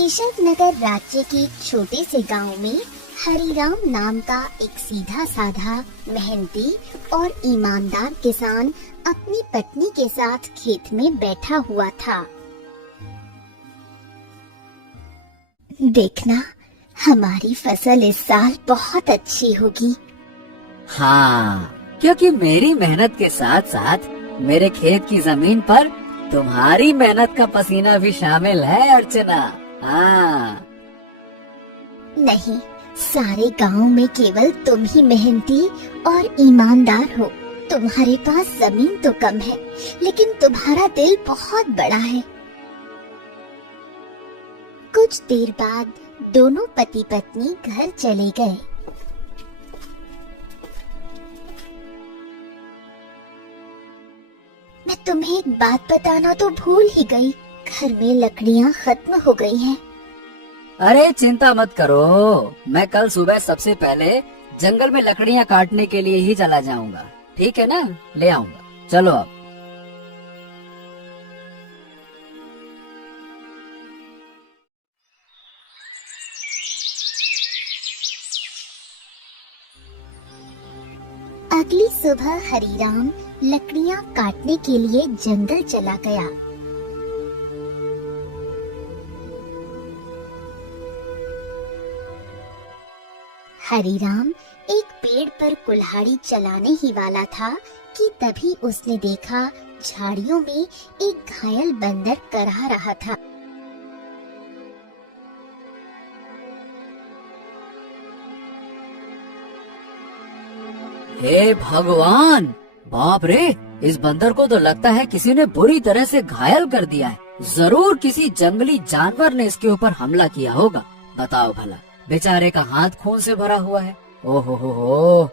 केशव नगर राज्य के एक छोटे से गांव में हरिराम नाम का एक सीधा साधा, मेहनती और ईमानदार किसान अपनी पत्नी के साथ खेत में बैठा हुआ था। देखना, हमारी फसल इस साल बहुत अच्छी होगी। हाँ, क्योंकि मेरी मेहनत के साथ साथ मेरे खेत की जमीन पर तुम्हारी मेहनत का पसीना भी शामिल है अर्चना। हाँ। नहीं, सारे गांव में केवल तुम ही मेहनती और ईमानदार हो। तुम्हारे पास जमीन तो कम है, लेकिन तुम्हारा दिल बहुत बड़ा है। कुछ देर बाद दोनों पति पत्नी घर चले गए। मैं तुम्हें एक बात बताना तो भूल ही गई। घर में लकड़ियाँ खत्म हो गई हैं। अरे चिंता मत करो, मैं कल सुबह सबसे पहले जंगल में लकड़ियाँ काटने के लिए ही चला जाऊंगा। ठीक है ना, ले आऊंगा। चलो अब। अगली सुबह हरिराम लकड़ियाँ काटने के लिए जंगल चला गया। हरिराम एक पेड़ पर कुल्हाड़ी चलाने ही वाला था कि तभी उसने देखा झाड़ियों में एक घायल बंदर करहा रहा था। हे भगवान, बाप रे, इस बंदर को तो लगता है किसी ने बुरी तरह से घायल कर दिया है। जरूर किसी जंगली जानवर ने इसके ऊपर हमला किया होगा। बताओ भला, बेचारे का हाथ खून से भरा हुआ है। ओहो हो।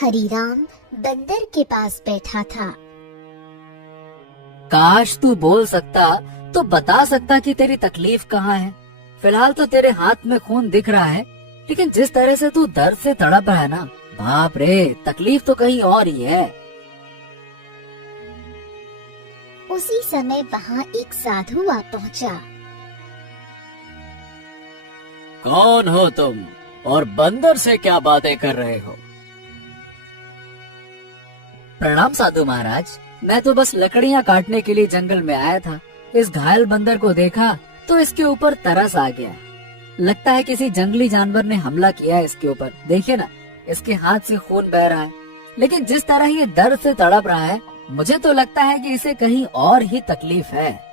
हरिराम बंदर के पास बैठा था। काश तू बोल सकता तो बता सकता कि तेरी तकलीफ कहाँ है। फिलहाल तो तेरे हाथ में खून दिख रहा है, लेकिन जिस तरह से तू दर्द से तड़प रहा है ना, बाप रे, तकलीफ तो कहीं और ही है। उसी समय वहाँ एक साधु आ पहुँचा। कौन हो तुम और बंदर से क्या बातें कर रहे हो? प्रणाम साधु महाराज, मैं तो बस लकड़ियाँ काटने के लिए जंगल में आया था। इस घायल बंदर को देखा तो इसके ऊपर तरस आ गया। लगता है किसी जंगली जानवर ने हमला किया है इसके ऊपर। देखिए ना, इसके हाथ से खून बह रहा है, लेकिन जिस तरह ये दर्द से तड़प रहा है, मुझे तो लगता है कि इसे कहीं और ही तकलीफ है।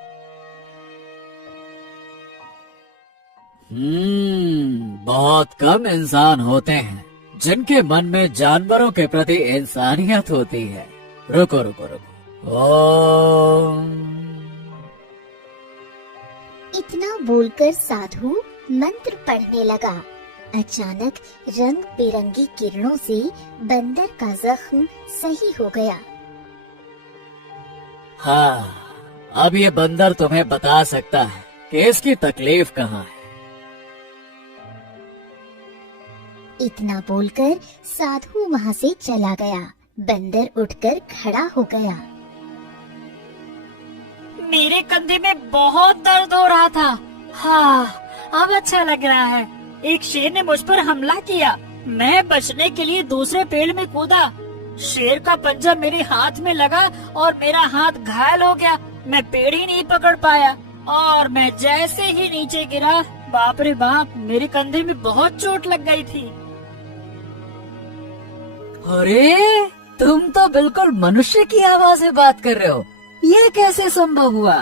बहुत कम इंसान होते हैं जिनके मन में जानवरों के प्रति इंसानियत होती है। रुको रुको रुको। ओम। इतना बोलकर साधु मंत्र पढ़ने लगा। अचानक रंग बिरंगी किरणों से बंदर का जख्म सही हो गया। हाँ, अब ये बंदर तुम्हें बता सकता है कि इसकी तकलीफ कहाँ है। इतना बोलकर साधु वहाँ से चला गया। बंदर उठकर खड़ा हो गया। मेरे कंधे में बहुत दर्द हो रहा था। हाँ, अब अच्छा लग रहा है। एक शेर ने मुझ पर हमला किया। मैं बचने के लिए दूसरे पेड़ में कूदा। शेर का पंजा मेरे हाथ में लगा और मेरा हाथ घायल हो गया। मैं पेड़ ही नहीं पकड़ पाया और मैं जैसे ही नीचे गिरा, बाप रे बाप, मेरे कंधे में बहुत चोट लग गई थी। अरे, तुम तो बिल्कुल मनुष्य की आवाज में बात कर रहे हो। ये कैसे संभव हुआ?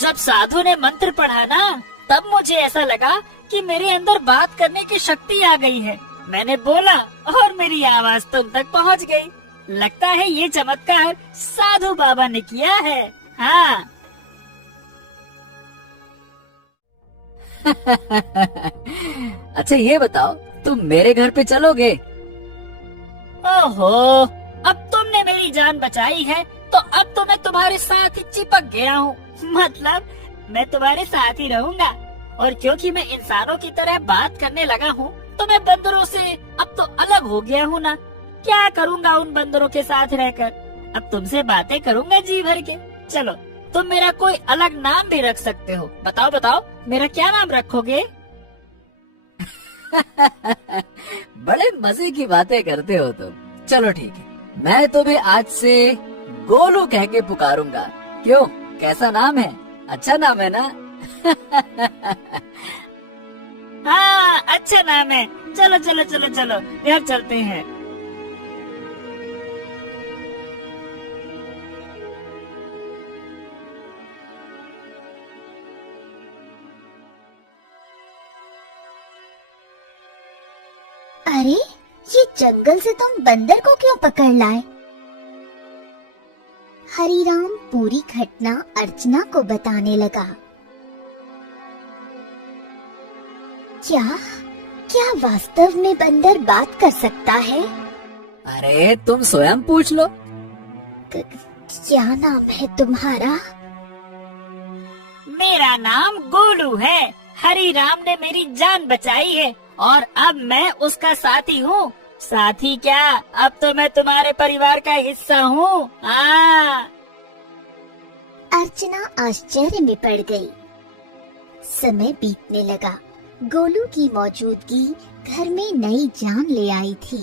जब साधु ने मंत्र पढ़ा ना, तब मुझे ऐसा लगा कि मेरे अंदर बात करने की शक्ति आ गई है। मैंने बोला और मेरी आवाज तुम तक पहुंच गई। लगता है ये चमत्कार साधु बाबा ने किया है। हाँ। अच्छा ये बताओ, तुम मेरे घर पे चलोगे? ओहो, अब तुमने मेरी जान बचाई है तो अब तो मैं तुम्हारे साथ ही चिपक गया हूँ। मतलब मैं तुम्हारे साथ ही रहूंगा। और क्योंकि मैं इंसानों की तरह बात करने लगा हूँ, तो मैं बंदरों से अब तो अलग हो गया हूँ ना। क्या करूँगा उन बंदरों के साथ रहकर? अब तुमसे बातें करूँगा जी भर के। चलो तुम मेरा कोई अलग नाम भी रख सकते हो। बताओ बताओ, मेरा क्या नाम रखोगे? बड़े मजे की बातें करते हो तुम। चलो ठीक है, मैं तुम्हें आज से गोलू कह के पुकारूंगा। क्यों, कैसा नाम है? अच्छा नाम है ना? हाँ, अच्छा नाम है। चलो चलो चलो चलो, घर चलते हैं। अरे, ये जंगल से तुम बंदर को क्यों पकड़ लाए? हरीराम पूरी घटना अर्चना को बताने लगा। क्या क्या वास्तव में बंदर बात कर सकता है? अरे तुम स्वयं पूछ लो। क्या नाम है तुम्हारा? मेरा नाम गोलू है। हरीराम ने मेरी जान बचाई है और अब मैं उसका साथी हूँ। साथी क्या, अब तो मैं तुम्हारे परिवार का हिस्सा हूँ। अर्चना आश्चर्य में पड़ गई। समय बीतने लगा। गोलू की मौजूदगी घर में नई जान ले आई थी।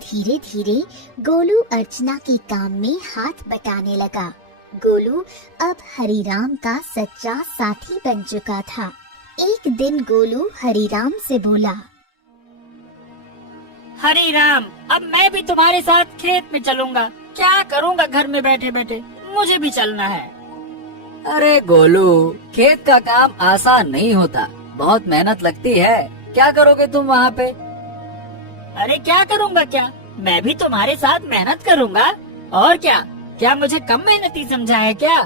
धीरे धीरे गोलू अर्चना के काम में हाथ बटाने लगा। गोलू अब हरीराम का सच्चा साथी बन चुका था। एक दिन गोलू हरीराम से बोला, हरीराम, अब मैं भी तुम्हारे साथ खेत में चलूंगा। क्या करूंगा घर में बैठे बैठे, मुझे भी चलना है। अरे गोलू, खेत का काम आसान नहीं होता, बहुत मेहनत लगती है। क्या करोगे तुम वहाँ पे? अरे क्या करूंगा क्या, मैं भी तुम्हारे साथ मेहनत करूंगा। और क्या क्या मुझे कम मेहनती समझा है क्या?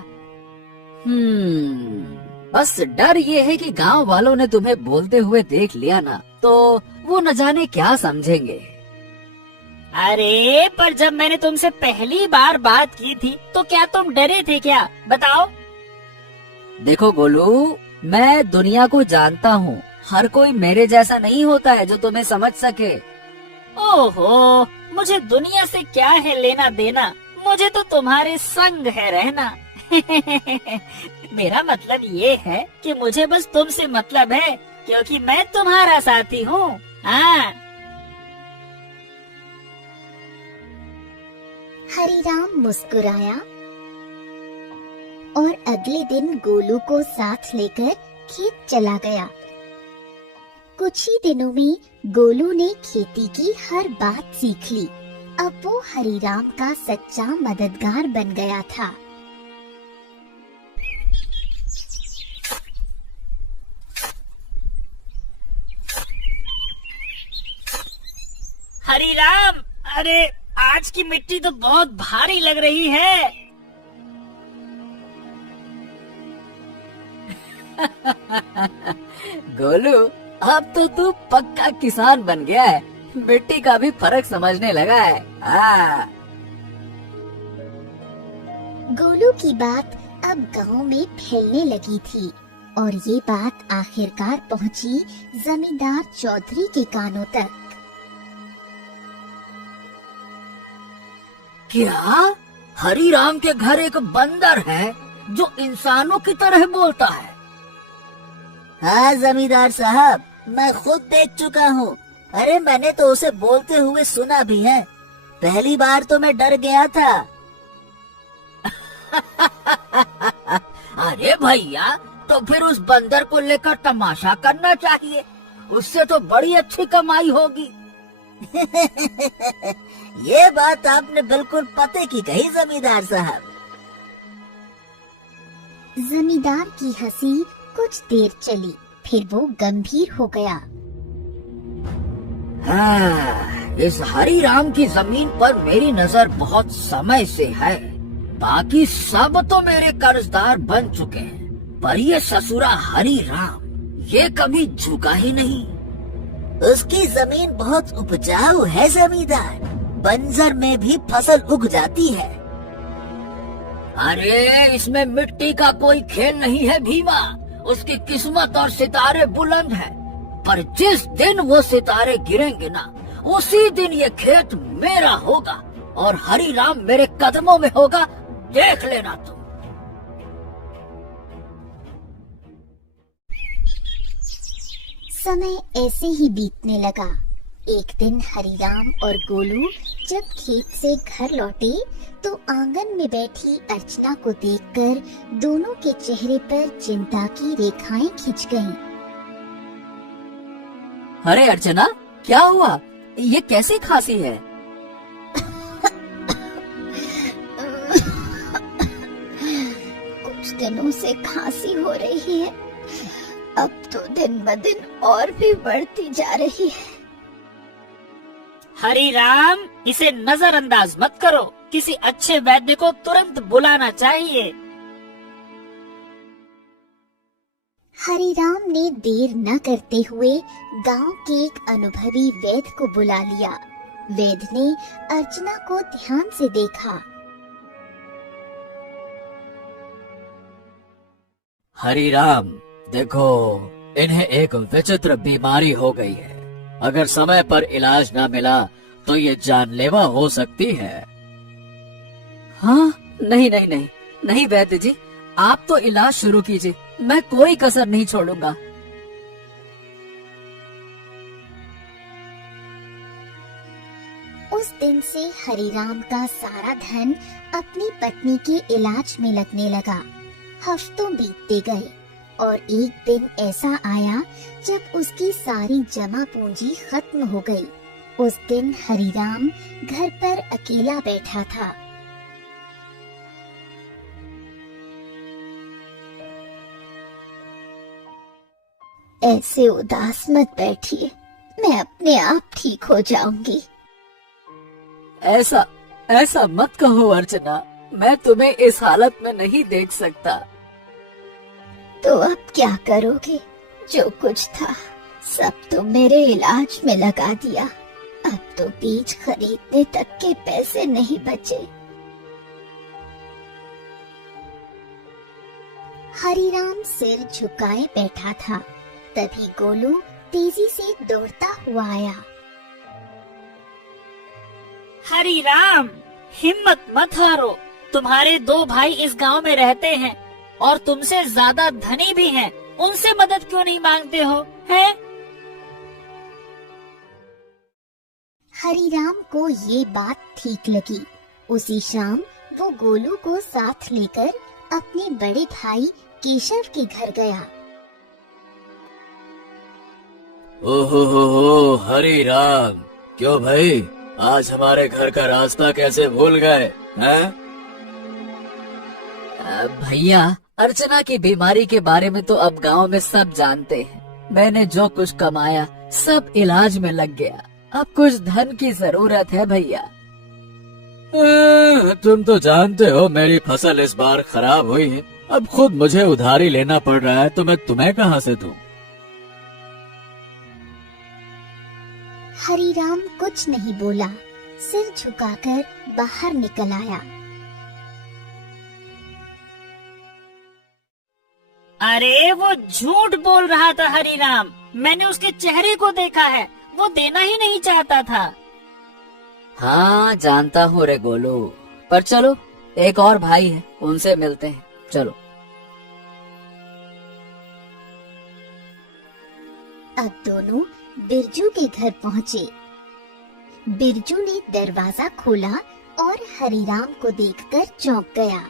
बस डर ये है कि गांव वालों ने तुम्हें बोलते हुए देख लिया ना, तो वो न जाने क्या समझेंगे। अरे पर जब मैंने तुमसे पहली बार बात की थी तो क्या तुम डरे थे क्या? बताओ। देखो गोलू, मैं दुनिया को जानता हूँ। हर कोई मेरे जैसा नहीं होता है जो तुम्हें समझ सके। ओहो, मुझे दुनिया से क्या है लेना देना, मुझे तो तुम्हारे संग है रहना। मेरा मतलब ये है कि मुझे बस तुमसे मतलब है, क्योंकि मैं तुम्हारा साथी हूँ। हाँ। हरीराम मुस्कुराया और अगले दिन गोलू को साथ लेकर खेत चला गया। कुछ ही दिनों में गोलू ने खेती की हर बात सीख ली। अब वो हरीराम का सच्चा मददगार बन गया था। हरीराम, अरे आज की मिट्टी तो बहुत भारी लग रही है। गोलू, अब तो तू पक्का किसान बन गया है। मिट्टी का भी फर्क समझने लगा है। गोलू की बात अब गांव में फैलने लगी थी और ये बात आखिरकार पहुंची जमींदार चौधरी के कानों तक। क्या हरीराम के घर एक बंदर है जो इंसानों की तरह बोलता है? हाँ जमींदार साहब, मैं खुद देख चुका हूँ। अरे मैंने तो उसे बोलते हुए सुना भी है। पहली बार तो मैं डर गया था। अरे भैया, तो फिर उस बंदर को लेकर तमाशा करना चाहिए, उससे तो बड़ी अच्छी कमाई होगी। ये बात आपने बिल्कुल पते की कही जमींदार साहब। जमींदार की हंसी कुछ देर चली, फिर वो गंभीर हो गया। हाँ, इस हरीराम की जमीन पर मेरी नजर बहुत समय से है। बाकी सब तो मेरे कर्जदार बन चुके हैं, पर ये ससुरा हरीराम ये कभी झुका ही नहीं। उसकी जमीन बहुत उपजाऊ है जमींदार, बंजर में भी फसल उग जाती है। अरे इसमें मिट्टी का कोई खेल नहीं है भीमा। उसकी किस्मत और सितारे बुलंद है, पर जिस दिन वो सितारे गिरेंगे ना, उसी दिन ये खेत मेरा होगा और हरीराम मेरे कदमों में होगा। देख लेना तुम। समय ऐसे ही बीतने लगा। एक दिन हरिराम और गोलू जब खेत से घर लौटे तो आंगन में बैठी अर्चना को देखकर दोनों के चेहरे पर चिंता की रेखाएं खिंच गईं। अरे अर्चना, क्या हुआ? ये कैसी खांसी है? कुछ दिनों से खांसी हो रही है, अब तो दिन ब दिन और भी बढ़ती जा रही है। हरिराम, इसे नजरअंदाज मत करो, किसी अच्छे वैद्य को तुरंत बुलाना चाहिए। हरिराम ने देर न करते हुए गांव के एक अनुभवी वैद्य को बुला लिया। वैद्य ने अर्चना को ध्यान से देखा। हरिराम, देखो, इन्हें एक विचित्र बीमारी हो गई है। अगर समय पर इलाज न मिला तो ये जानलेवा हो सकती है। हाँ, नहीं नहीं नहीं नहीं वैद्य जी, आप तो इलाज शुरू कीजिए, मैं कोई कसर नहीं छोड़ूंगा। उस दिन से हरिराम का सारा धन अपनी पत्नी के इलाज में लगने लगा। हफ्तों बीतते गए और एक दिन ऐसा आया जब उसकी सारी जमा पूंजी खत्म हो गई। उस दिन हरिराम घर पर अकेला बैठा था। ऐसे उदास मत बैठिए, मैं अपने आप ठीक हो जाऊंगी। ऐसा ऐसा मत कहो अर्चना, मैं तुम्हें इस हालत में नहीं देख सकता। तो अब क्या करोगे? जो कुछ था सब तो मेरे इलाज में लगा दिया। अब तो बीज खरीदने तक के पैसे नहीं बचे। हरिराम सिर झुकाए बैठा था। तभी गोलू तेजी से दौड़ता हुआ आया। हरिराम, हिम्मत मत हारो, तुम्हारे 2 भाई इस गांव में रहते हैं और तुमसे ज्यादा धनी भी हैं। उनसे मदद क्यों नहीं मांगते हो, हैं? हरिराम को ये बात ठीक लगी। उसी शाम वो गोलू को साथ लेकर अपने बड़े भाई केशव के घर गया। ओहो हरिराम, क्यों भाई, आज हमारे घर का रास्ता कैसे भूल गए हैं? भैया, अर्चना की बीमारी के बारे में तो अब गांव में सब जानते हैं। मैंने जो कुछ कमाया सब इलाज में लग गया। अब कुछ धन की जरूरत है भैया। तुम तो जानते हो मेरी फसल इस बार खराब हुई है। अब खुद मुझे उधारी लेना पड़ रहा है तो मैं तुम्हें कहाँ से दूं? हरिराम कुछ नहीं बोला, सिर झुकाकर बाहर निकल आया। अरे वो झूठ बोल रहा था हरिराम, मैंने उसके चेहरे को देखा है, वो देना ही नहीं चाहता था। हाँ, जानता हूँ रे गोलू, पर चलो, एक और भाई है, उनसे मिलते हैं, चलो। अब दोनों बिरजू के घर पहुँचे। बिरजू ने दरवाजा खोला और हरिराम को देखकर चौंक गया।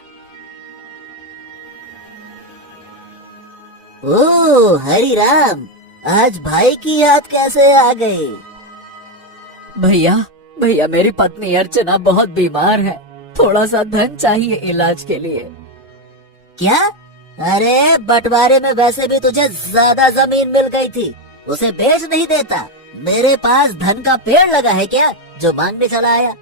ओह हरिराम, आज भाई की याद कैसे आ गई? भैया मेरी पत्नी अर्चना बहुत बीमार है, थोड़ा सा धन चाहिए इलाज के लिए। क्या? अरे बंटवारे में वैसे भी तुझे ज्यादा जमीन मिल गई थी, उसे बेच नहीं देता? मेरे पास धन का पेड़ लगा है क्या जो मांगने चला आया?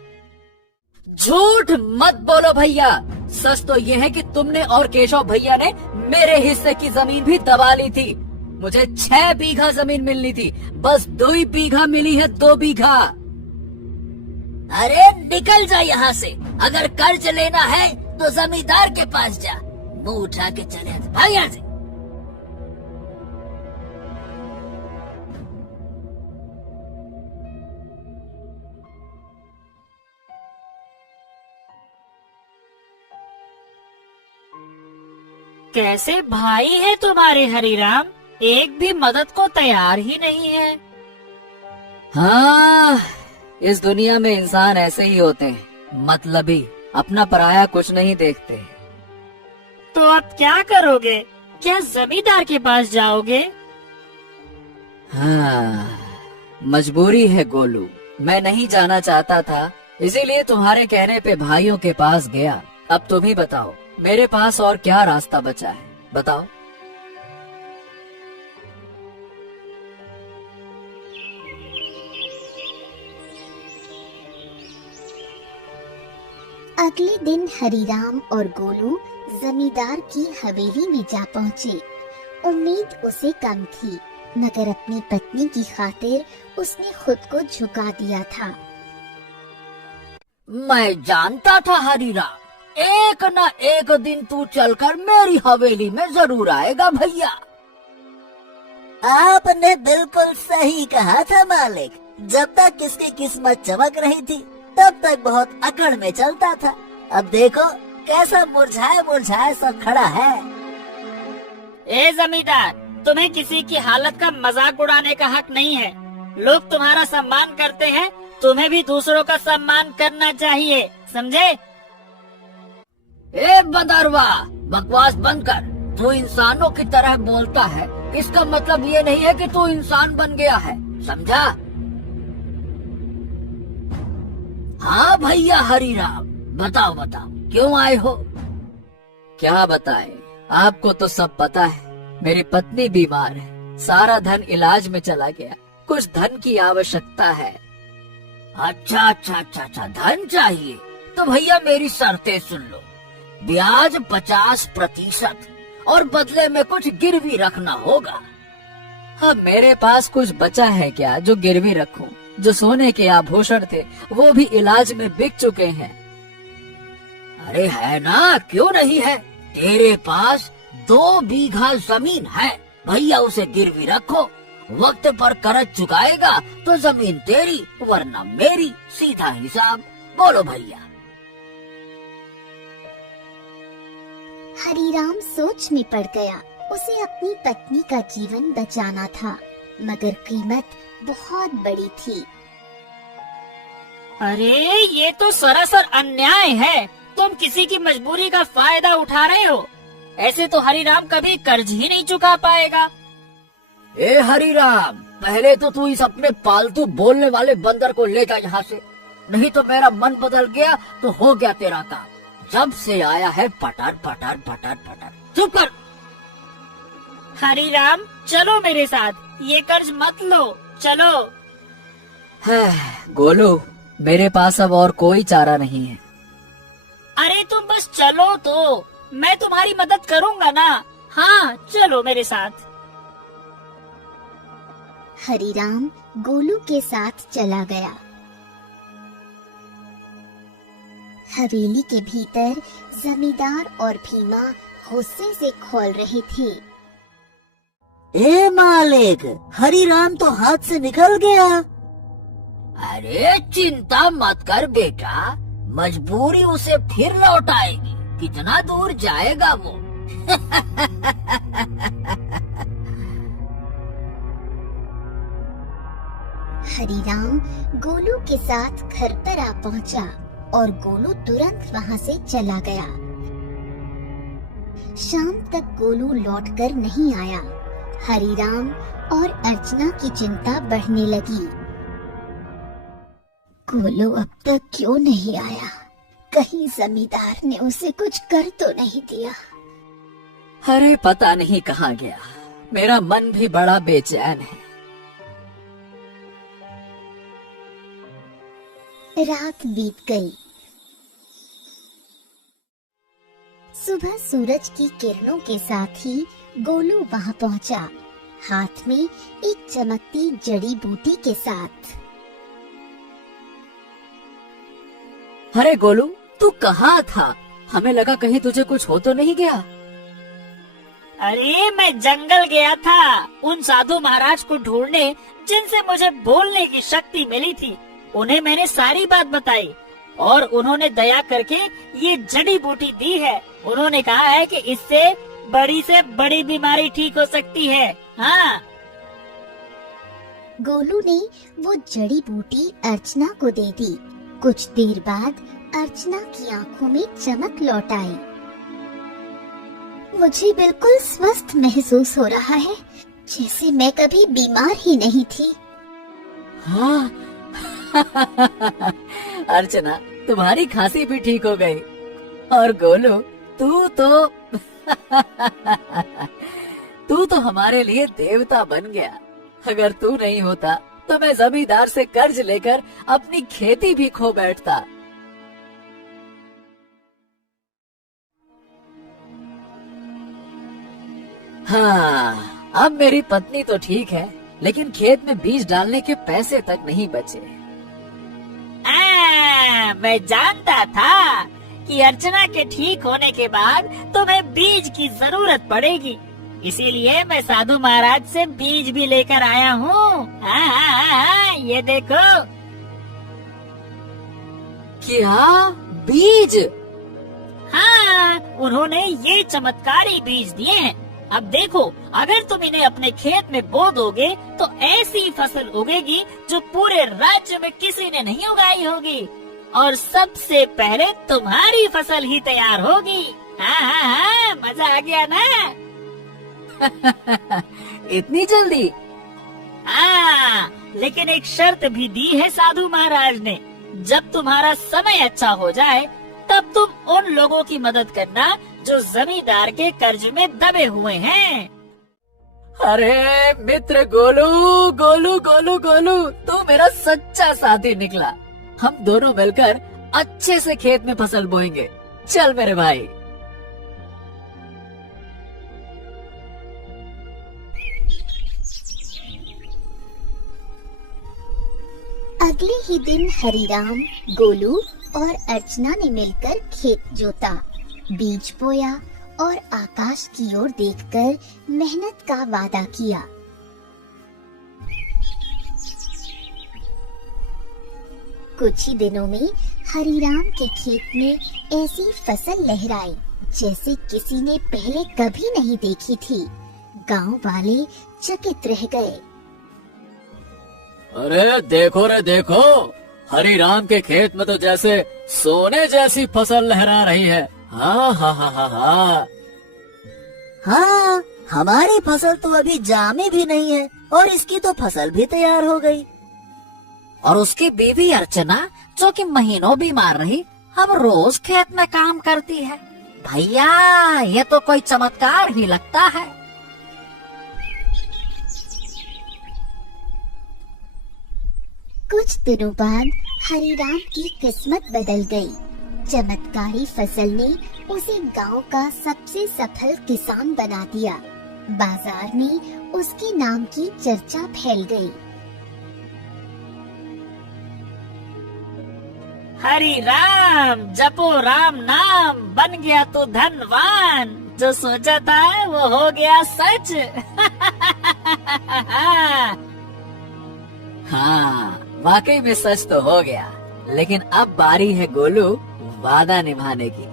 झूठ मत बोलो भैया, सच तो ये है कि तुमने और केशव भैया ने मेरे हिस्से की जमीन भी दबा ली थी। मुझे 6 बीघा जमीन मिलनी थी, बस 2 बीघा मिली है, 2 बीघा। अरे निकल जा यहाँ से, अगर कर्ज लेना है तो जमींदार के पास जा, मुंह उठा के चले भाग यहाँ से। कैसे भाई है तुम्हारे हरिराम, एक भी मदद को तैयार ही नहीं है। हाँ, इस दुनिया में इंसान ऐसे ही होते हैं, मतलबी, अपना पराया कुछ नहीं देखते। तो अब क्या करोगे? क्या जमींदार के पास जाओगे? हाँ, मजबूरी है गोलू। मैं नहीं जाना चाहता था, इसीलिए तुम्हारे कहने पे भाइयों के पास गया। अब तुम ही बताओ, मेरे पास और क्या रास्ता बचा है, बताओ। अगले दिन हरीराम और गोलू जमींदार की हवेली में जा पहुँचे। उम्मीद उसे कम थी, मगर अपनी पत्नी की खातिर उसने खुद को झुका दिया था। मैं जानता था हरीराम, एक न एक दिन तू चलकर मेरी हवेली में जरूर आएगा भैया। आपने बिल्कुल सही कहा था मालिक। जब तक किसकी किस्मत चमक रही थी तब तक बहुत अकड़ में चलता था। अब देखो कैसा मुरझाए मुरझाए सब खड़ा है। ए जमींदार, तुम्हें किसी की हालत का मजाक उड़ाने का हक नहीं है। लोग तुम्हारा सम्मान करते हैं, तुम्हें भी दूसरों का सम्मान करना चाहिए, समझे? ए बंदरवा, बकवास बंद कर। तू इंसानों की तरह बोलता है, इसका मतलब ये नहीं है कि तू इंसान बन गया है, समझा? हाँ भैया हरीराम, बताओ बताओ क्यों आए हो? क्या बताएं, आपको तो सब पता है। मेरी पत्नी बीमार है, सारा धन इलाज में चला गया, कुछ धन की आवश्यकता है। अच्छा अच्छा अच्छा अच्छा, धन चाहिए तो भैया मेरी शर्तें सुन लो। ब्याज 50% और बदले में कुछ गिरवी रखना होगा। हाँ, मेरे पास कुछ बचा है क्या जो गिरवी रखूं? जो सोने के आभूषण थे वो भी इलाज में बिक चुके हैं। अरे है ना, क्यों नहीं है? तेरे पास 2 बीघा जमीन है भैया, उसे गिरवी रखो। वक्त पर कर्ज चुकाएगा तो जमीन तेरी वरना मेरी, सीधा हिसाब। बोलो भैया। हरीराम सोच में पड़ गया। उसे अपनी पत्नी का जीवन बचाना था, मगर कीमत बहुत बड़ी थी। अरे ये तो सरासर अन्याय है। तुम किसी की मजबूरी का फायदा उठा रहे हो। ऐसे तो हरीराम कभी कर्ज ही नहीं चुका पाएगा। ए हरीराम, पहले तो तू इस अपने पालतू बोलने वाले बंदर को ले जा यहाँ से, नहीं तो मेरा मन बदल गया तो हो गया तेरा काम। जब से आया है पटर पटर पटर पटर। चुप कर। हरीराम चलो मेरे साथ, ये कर्ज मत लो, चलो। गोलू, मेरे पास अब और कोई चारा नहीं है। अरे तुम बस चलो तो, मैं तुम्हारी मदद करूंगा ना। हाँ चलो मेरे साथ। हरीराम गोलू के साथ चला गया। हवेली के भीतर जमींदार और भीमा गुस्से से खोल रहे थे। ए मालिक, हरीराम तो हाथ से निकल गया। अरे चिंता मत कर बेटा, मजबूरी उसे फिर लौट आएगी। कितना दूर जाएगा वो? हरीराम गोलू के साथ घर पर आ पहुंचा और गोलू तुरंत वहां से चला गया। शाम तक गोलू लौटकर नहीं आया। हरीराम और अर्चना की चिंता बढ़ने लगी। गोलू अब तक क्यों नहीं आया? कहीं जमींदार ने उसे कुछ कर तो नहीं दिया? अरे पता नहीं कहाँ गया। मेरा मन भी बड़ा बेचैन है। रात बीत गई। सुबह सूरज की किरणों के साथ ही गोलू वहां पहुंचा, हाथ में एक चमकती जड़ी बूटी के साथ। अरे गोलू, तू कहाँ था? हमें लगा कहीं तुझे कुछ हो तो नहीं गया। अरे मैं जंगल गया था उन साधु महाराज को ढूंढने जिनसे मुझे बोलने की शक्ति मिली थी। उन्हें मैंने सारी बात बताई और उन्होंने दया करके ये जड़ी बूटी दी है। उन्होंने कहा है कि इससे बड़ी से बड़ी बीमारी ठीक हो सकती है। हाँ। गोलू ने वो जड़ी बूटी अर्चना को दे दी। कुछ देर बाद अर्चना की आंखों में चमक लौट आई। मुझे बिल्कुल स्वस्थ महसूस हो रहा है, जैसे मैं कभी बीमार ही नहीं थी। हाँ। अर्चना, तुम्हारी खांसी भी ठीक हो गई। और गोलू, तू तो हमारे लिए देवता बन गया। अगर तू नहीं होता तो मैं जमींदार से कर्ज लेकर अपनी खेती भी खो बैठता। हाँ, अब मेरी पत्नी तो ठीक है, लेकिन खेत में बीज डालने के पैसे तक नहीं बचे। मैं जानता था कि अर्चना के ठीक होने के बाद तुम्हें बीज की जरूरत पड़ेगी, इसीलिए मैं साधु महाराज से बीज भी लेकर आया हूँ। ये देखो। क्या बीज? हाँ, उन्होंने ये चमत्कारी बीज दिए हैं। अब देखो, अगर तुम इन्हें अपने खेत में बो दोगे तो ऐसी फसल उगेगी जो पूरे राज्य में किसी ने नहीं उगाई होगी, और सबसे पहले तुम्हारी फसल ही तैयार होगी। हाँ, मजा आ गया ना? इतनी जल्दी? हाँ, लेकिन एक शर्त भी दी है साधु महाराज ने। जब तुम्हारा समय अच्छा हो जाए तब तुम उन लोगों की मदद करना जो जमींदार के कर्ज में दबे हुए हैं। अरे मित्र गोलू, गोलू गोलू गोलू, तू मेरा सच्चा साथी निकला। हम दोनों मिलकर अच्छे से खेत में फसल बोएंगे। चल मेरे भाई। अगले ही दिन हरिराम, गोलू और अर्चना ने मिलकर खेत जोता, बीज बोया और आकाश की ओर देखकर मेहनत का वादा किया। कुछ ही दिनों में हरिराम के खेत में ऐसी फसल लहराई जैसे किसी ने पहले कभी नहीं देखी थी। गांव वाले चकित रह गए। अरे देखो रे देखो, हरिराम के खेत में तो जैसे सोने जैसी फसल लहरा रही है। हाँ हाँ हाँ हाँ हाँ। हाँ, हमारी फसल तो अभी जामी भी नहीं है और इसकी तो फसल भी तैयार हो गई। और उसकी बीवी अर्चना, जो कि महीनों बीमार रही, अब रोज खेत में काम करती है। भैया, ये तो कोई चमत्कार ही लगता है। कुछ दिनों बाद हरिराम की किस्मत बदल गई। चमत्कारी फसल ने उसे गांव का सबसे सफल किसान बना दिया। बाजार में उसके नाम की चर्चा फैल गई। हरि राम, जपो राम नाम, बन गया तो धनवान। जो सोचा था वो हो गया सच। हाँ, वाकई में सच तो हो गया, लेकिन अब बारी है गोलू वादा निभाने की,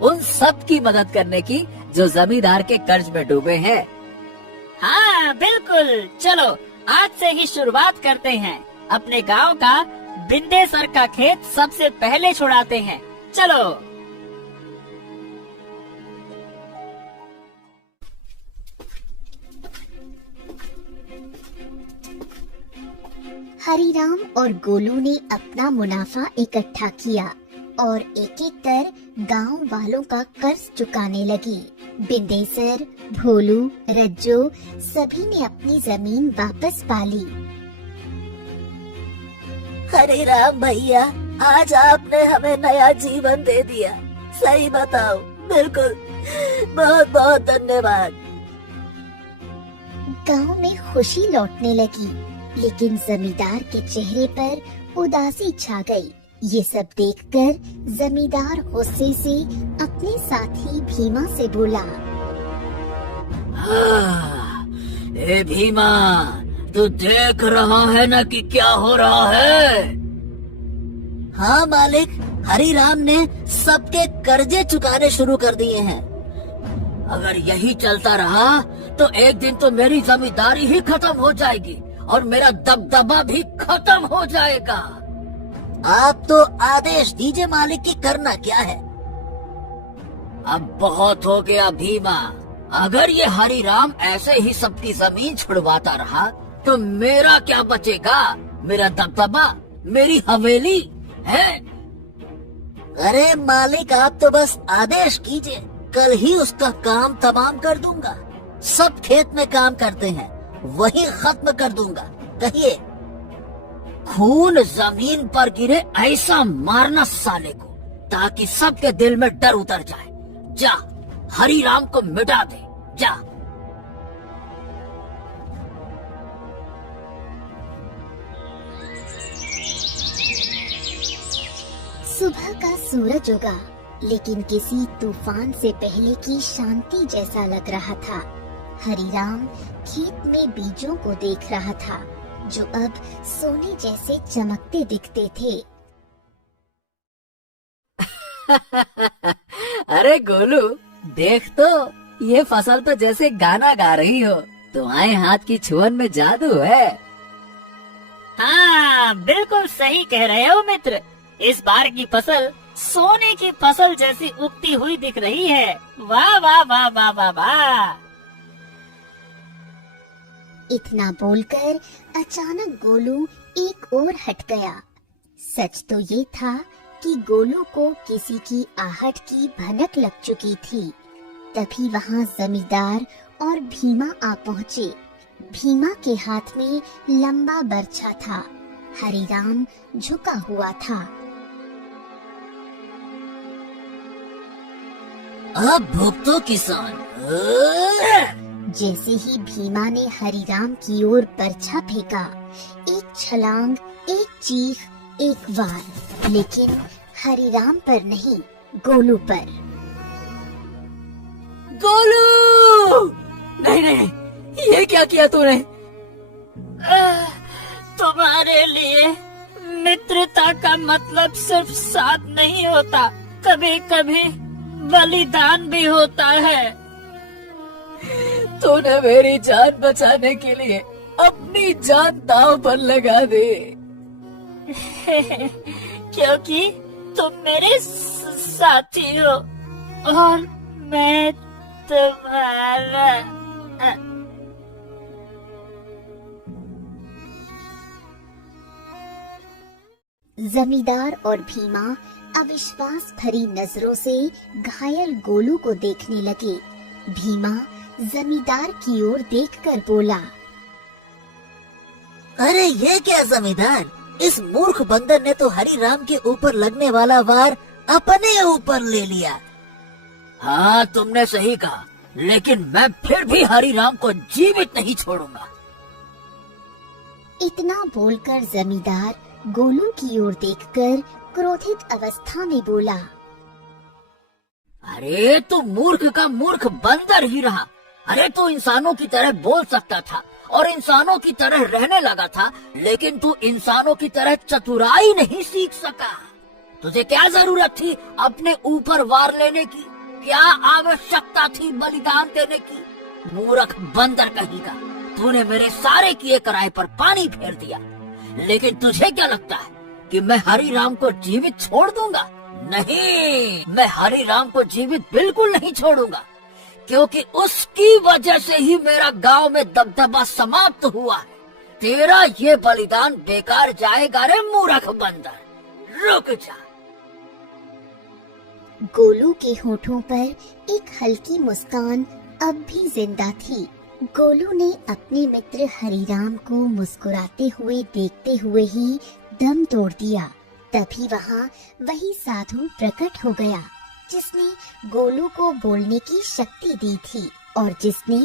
उन सब की मदद करने की जो जमींदार के कर्ज में डूबे हैं। हाँ बिल्कुल, चलो आज से ही शुरुआत करते हैं। अपने गांव का बिंदेसर का खेत सबसे पहले छुड़ाते हैं। चलो। हरिराम और गोलू ने अपना मुनाफा इकट्ठा किया और एक एक कर गांव वालों का कर्ज चुकाने लगी। बिंदेसर, भोलू, रज्जो सभी ने अपनी जमीन वापस पाली। हरिराम भैया, आज आपने हमें नया जीवन दे दिया। सही बताओ, बिल्कुल, बहुत बहुत धन्यवाद। गांव में खुशी लौटने लगी, लेकिन जमींदार के चेहरे पर उदासी छा गई। ये सब देखकर जमींदार गुस्से से अपने साथी भीमा से बोला, ए भीमा, तू देख रहा है ना कि क्या हो रहा है? हाँ मालिक, हरिराम ने सबके कर्जे चुकाने शुरू कर दिए हैं। अगर यही चलता रहा तो एक दिन तो मेरी जमींदारी ही खत्म हो जाएगी और मेरा दबदबा भी खत्म हो जाएगा। आप तो आदेश दीजिए मालिक की करना क्या है। अब बहुत हो गया भीमा, अगर ये हरिराम ऐसे ही सबकी जमीन छुड़वाता रहा तो मेरा क्या बचेगा? मेरा दबदबा, मेरी हवेली है। अरे मालिक, आप तो बस आदेश कीजिए, कल ही उसका काम तमाम कर दूंगा। सब खेत में काम करते हैं, वही खत्म कर दूंगा। कहिए। खून जमीन पर गिरे ऐसा मारना साले को, ताकि सबके दिल में डर उतर जाए। जा, हरिराम को मिटा दे, जा। सुबह का सूरज उगा, लेकिन किसी तूफान से पहले की शांति जैसा लग रहा था। हरिराम खेत में बीजों को देख रहा था, जो अब सोने जैसे चमकते दिखते थे। अरे गोलू, देख तो, ये फसल तो जैसे गाना गा रही हो। तुम्हारे हाथ की छुअन में जादू है। हाँ, बिल्कुल सही कह रहे हो मित्र। इस बार की फसल सोने की फसल जैसी उगती हुई दिख रही है। वाह वाह वाह वाह वाह वाह। इतना बोलकर अचानक गोलू एक ओर हट गया। सच तो ये था कि गोलू को किसी की आहट की भनक लग चुकी थी। तभी वहाँ जमींदार और भीमा आ पहुँचे। भीमा के हाथ में लंबा बर्छा था। हरिराम झुका हुआ था। अब भुगतो किसान। जैसे ही भीमा ने हरिराम की ओर बर्छा फेंका, एक छलांग, एक चीख, एक वार, लेकिन हरिराम पर नहीं, गोलू पर। गोलू! नहीं नहीं, ये क्या किया तूने? तुम्हारे लिए मित्रता का मतलब सिर्फ साथ नहीं होता, कभी कभी बलिदान भी होता है। तूने मेरी जान बचाने के लिए अपनी जान दांव पर लगा दे। क्योंकि तुम मेरे साथी हो और मैं तुम्हारा। जमींदार और भीमा अविश्वास भरी नजरों से घायल गोलू को देखने लगे। भीमा जमींदार की ओर देखकर बोला, अरे ये क्या जमींदार, इस मूर्ख बंदर ने तो हरिराम के ऊपर लगने वाला वार अपने ऊपर ले लिया। हाँ, तुमने सही कहा, लेकिन मैं फिर भी हरिराम को जीवित नहीं छोड़ूंगा। इतना बोलकर जमींदार गोलू की ओर देखकर क्रोधित अवस्था में बोला, अरे तू मूर्ख का मूर्ख बंदर ही रहा। अरे तू इंसानों की तरह बोल सकता था और इंसानों की तरह रहने लगा था, लेकिन तू इंसानों की तरह चतुराई नहीं सीख सका। तुझे क्या जरूरत थी अपने ऊपर वार लेने की? क्या आवश्यकता थी बलिदान देने की? मूर्ख बंदर कहीं का, तूने मेरे सारे किए कराए पर पानी फेर दिया। लेकिन तुझे क्या लगता है कि मैं हरिराम को जीवित छोड़ दूंगा? नहीं, मैं हरिराम को जीवित बिल्कुल नहीं छोड़ूंगा, क्योंकि उसकी वजह से ही मेरा गांव में दबदबा समाप्त हुआ है। तेरा ये बलिदान बेकार जाएगा रे मूर्ख बंदर, रुक जा। गोलू के होठों पर एक हल्की मुस्कान अब भी जिंदा थी। गोलू ने अपने मित्र हरिराम को मुस्कुराते हुए देखते हुए ही दम तोड़ दिया। तभी वहाँ वही साधु प्रकट हो गया, जिसने गोलू को बोलने की शक्ति दी थी और जिसने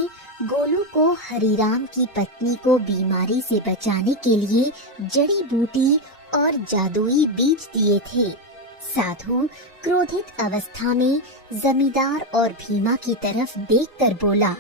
गोलू को हरिराम की पत्नी को बीमारी से बचाने के लिए जड़ी बूटी और जादुई बीज दिए थे। साधु क्रोधित अवस्था में जमींदार और भीमा की तरफ देखकर बोला,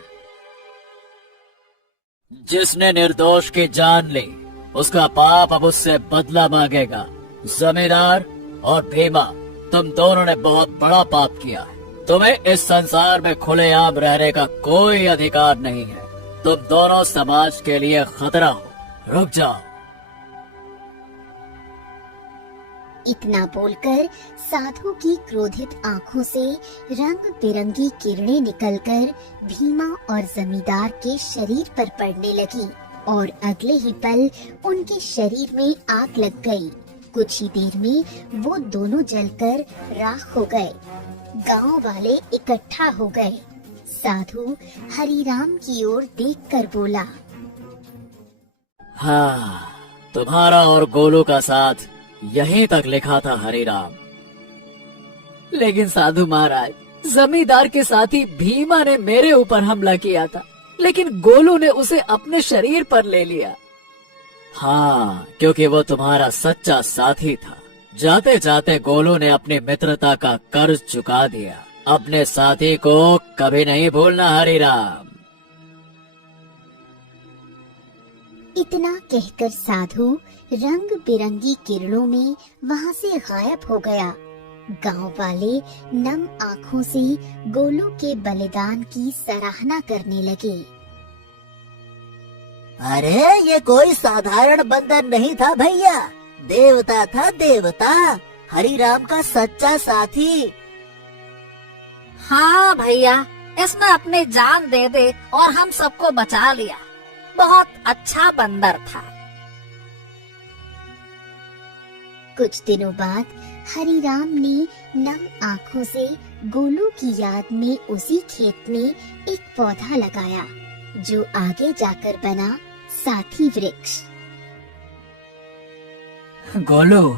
जिसने निर्दोष की जान ली, उसका पाप अब उससे बदला मांगेगा। जमींदार और भीमा, तुम दोनों ने बहुत बड़ा पाप किया है। तुम्हें इस संसार में खुलेआम रहने का कोई अधिकार नहीं है। तुम दोनों समाज के लिए खतरा हो, रुक जाओ। इतना बोलकर साधु की क्रोधित आंखों से रंग बिरंगी किरणें निकलकर भीमा और जमींदार के शरीर पर पड़ने लगी और अगले ही पल उनके शरीर में आग लग गई। कुछ ही देर में वो दोनों जलकर राख हो गए। गांव वाले इकट्ठा हो गए। साधु हरिराम की ओर देखकर बोला, हाँ, तुम्हारा और गोलू का साथ यहीं तक लिखा था हरिराम। लेकिन साधु महाराज, जमींदार के साथी भीमा ने मेरे ऊपर हमला किया था, लेकिन गोलू ने उसे अपने शरीर पर ले लिया। हाँ, क्योंकि वो तुम्हारा सच्चा साथी था। जाते जाते गोलू ने अपनी मित्रता का कर्ज चुका दिया। अपने साथी को कभी नहीं भूलना हरिराम। इतना कहकर साधु रंग बिरंगी किरणों में वहां से गायब हो गया। गांव वाले नम आंखों से गोलू के बलिदान की सराहना करने लगे। अरे ये कोई साधारण बंदर नहीं था भैया, देवता था देवता, हरिराम का सच्चा साथी। हाँ भैया, इसने अपनी जान दे दे और हम सबको बचा लिया। बहुत अच्छा बंदर था। कुछ दिनों बाद हरिराम ने नम आंखों से गोलू की याद में उसी खेत में एक पौधा लगाया जो आगे जाकर बना साथी वृक्ष। गोलू,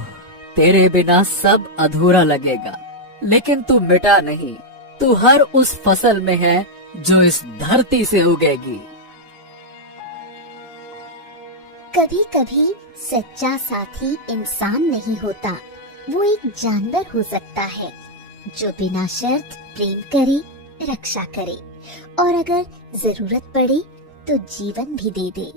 तेरे बिना सब अधूरा लगेगा, लेकिन तू मिटा नहीं। तू हर उस फसल में है जो इस धरती से उगेगी। कभी कभी सच्चा साथी इंसान नहीं होता, वो एक जानवर हो सकता है जो बिना शर्त प्रेम करे, रक्षा करे और अगर जरूरत पड़े तो जीवन भी दे दे।